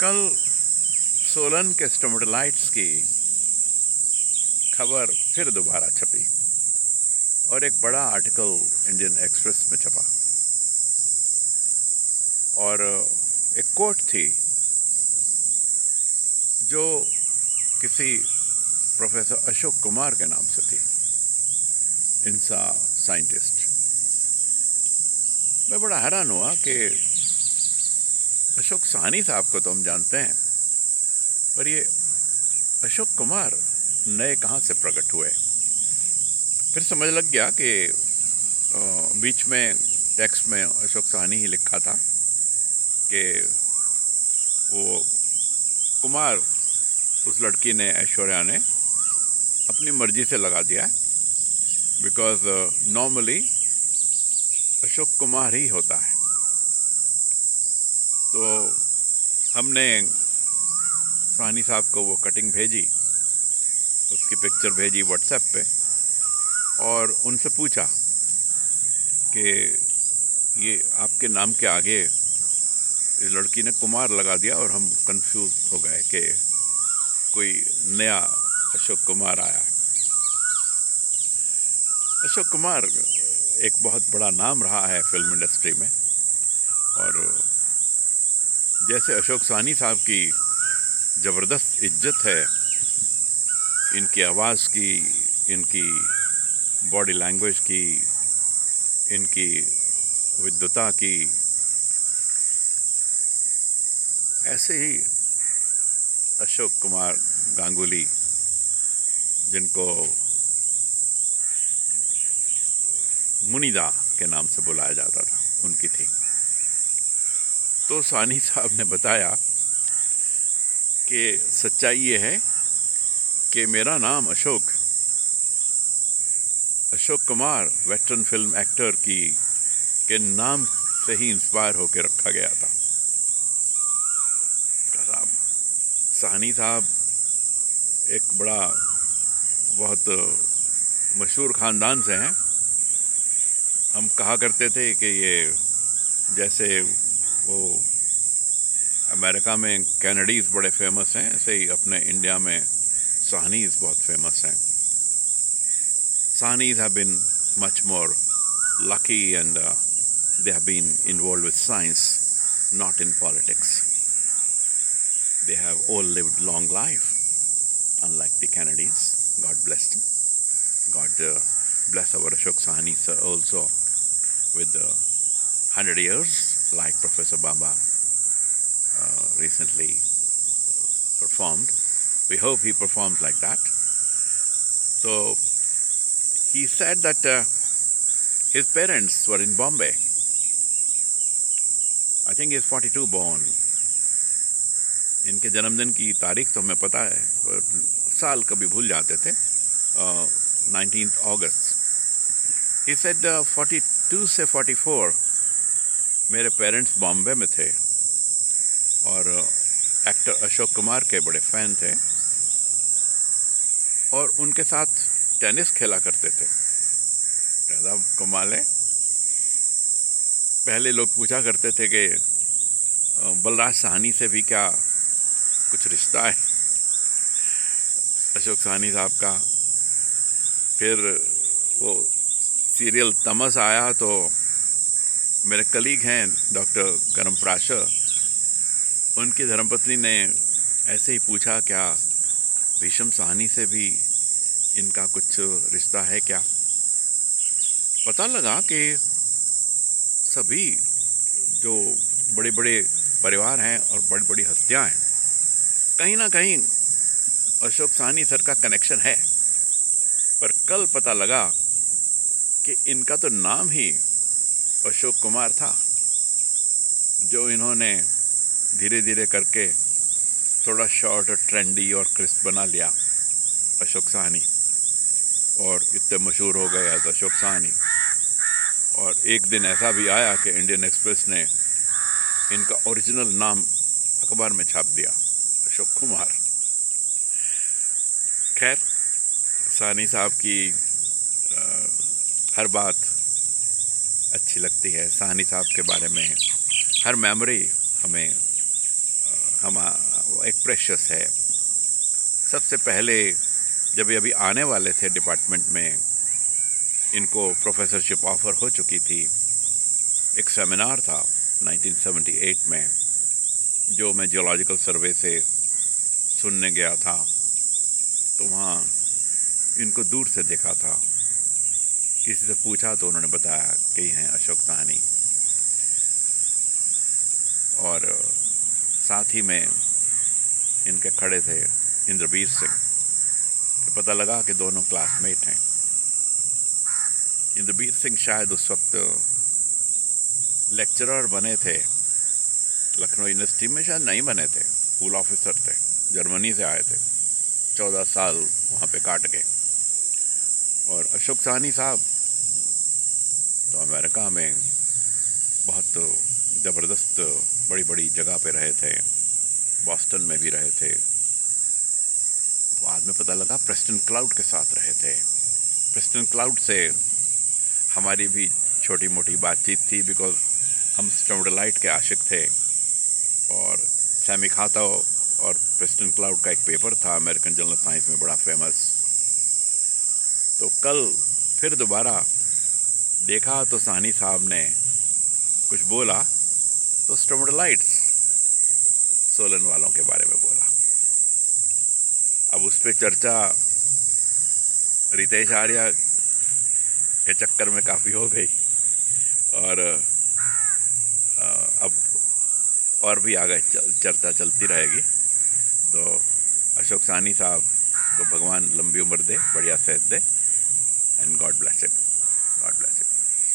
कल सोलन के स्टोमेटोलाइट्स की खबर फिर दोबारा छपी और एक बड़ा आर्टिकल इंडियन एक्सप्रेस में छपा और एक कोट थी जो किसी प्रोफेसर अशोक कुमार के नाम से थी, इंसा साइंटिस्ट। मैं बड़ा हैरान हुआ कि अशोक साहनी साहब को तो हम जानते हैं, पर ये अशोक कुमार नए कहाँ से प्रकट हुए। फिर समझ लग गया कि बीच में टेक्स्ट में अशोक साहनी ही लिखा था कि वो कुमार उस लड़की ने, ऐश्वर्या ने, अपनी मर्जी से लगा दिया है, बिकॉज नॉर्मली अशोक कुमार ही होता है। तो हमने साहनी साहब को वो कटिंग भेजी, उसकी पिक्चर भेजी व्हाट्सएप पे और उनसे पूछा कि ये आपके नाम के आगे इस लड़की ने कुमार लगा दिया और हम कंफ्यूज हो गए कि कोई नया अशोक कुमार आया। अशोक कुमार एक बहुत बड़ा नाम रहा है फिल्म इंडस्ट्री में, और जैसे अशोक साहनी साहब की ज़बरदस्त इज्जत है इनकी आवाज़ की, इनकी बॉडी लैंग्वेज की, इनकी विद्वता की, ऐसे ही अशोक कुमार गांगुली, जिनको मुनीदा के नाम से बुलाया जाता था, उनकी थी। तो साहनी साहब ने बताया कि सच्चाई ये है कि मेरा नाम Ashok Kumar veteran film actor के नाम से ही इंस्पायर होकर रखा गया था। साहनी साहब एक बड़ा बहुत मशहूर ख़ानदान से हैं। हम कहा करते थे कि ये जैसे वो अमेरिका में कैनेडीज़ बड़े फेमस हैं, ऐसे ही अपने इंडिया में साहनीज़ बहुत फेमस हैं। Sahnis have been much more lucky, and they have been involved with science, not in politics. They have all lived long life, unlike the Kennedys. God bless them. God bless our Ashok Sahni sir also with 100 years, like Professor Baba recently performed. We hope he performs like that. So he said that his parents were in Bombay. I think he is 42 born. इनके जन्मदिन की तारीख तो हमें पता है, पर साल कभी भूल जाते थे। 19th August. He said 42 से 44 मेरे पेरेंट्स बॉम्बे में थे और एक्टर अशोक कुमार के बड़े फ़ैन थे और उनके साथ टेनिस खेला करते थे। ज़्यादा कमाल है। पहले लोग पूछा करते थे कि बलराज साहनी से भी क्या कुछ रिश्ता है अशोक साहनी साहब का। फिर वो सीरियल तमस आया तो मेरे कलीग हैं डॉक्टर करम प्राशर, उनकी धर्मपत्नी ने ऐसे ही पूछा क्या भीषम साहनी से भी इनका कुछ रिश्ता है क्या। पता लगा कि सभी जो बड़े बड़े परिवार हैं और बड़ी बड़ी हस्तियां हैं, कहीं ना कहीं अशोक साहनी सर का कनेक्शन है। पर कल पता लगा कि इनका तो नाम ही अशोक कुमार था, जो इन्होंने धीरे धीरे करके थोड़ा शॉर्ट और ट्रेंडी और क्रिस्प बना लिया अशोक साहनी, और इतने मशहूर हो गए एज अशोक साहनी। और एक दिन ऐसा भी आया कि इंडियन एक्सप्रेस ने इनका ओरिजिनल नाम अखबार में छाप दिया, अशोक कुमार। खैर, साहनी साहब की हर बात अच्छी लगती है। साहनी साहब के बारे में हर मेमोरी हमें हम एक प्रेशियस है। सबसे पहले जब ये अभी आने वाले थे डिपार्टमेंट में, इनको प्रोफेसरशिप ऑफर हो चुकी थी। एक सेमिनार था 1978 में जो मैं जियोलॉजिकल सर्वे से सुनने गया था, तो वहाँ इनको दूर से देखा था। किसी से पूछा तो उन्होंने बताया कि हैं अशोक साहनी, और साथ ही में इनके खड़े थे इंद्रबीर सिंह। फिर पता लगा कि दोनों क्लासमेट हैं। इंद्रबीर सिंह शायद उस वक्त लेक्चरर बने थे लखनऊ यूनिवर्सिटी में, शायद नहीं बने थे, स्कूल ऑफिसर थे, जर्मनी से आए थे, 14 साल वहाँ पे काट के। और अशोक साहनी साहब तो अमेरिका में बहुत ज़बरदस्त बड़ी बड़ी जगह पे रहे थे, बॉस्टन में भी रहे थे। बाद में पता लगा प्रेस्टन क्लाउड के साथ रहे थे। प्रेस्टन क्लाउड से हमारी भी छोटी मोटी बातचीत थी, बिकॉज हम स्टोमोडोलाइट के आशिक थे। और सैमी खाता और प्रेस्टन क्लाउड का एक पेपर था अमेरिकन जर्नल साइंस में, बड़ा फेमस। तो कल फिर दोबारा देखा तो साहनी साहब ने कुछ बोला तो स्टोमोडोलाइट्स सोलन वालों के बारे में बोला। अब उस पर चर्चा रितेश आर्या के चक्कर में काफ़ी हो गई, और अब और भी आगे चर्चा चलती रहेगी। तो अशोक साहनी साहब को भगवान लंबी उम्र दे, बढ़िया सेहत दे, and God bless him, God bless.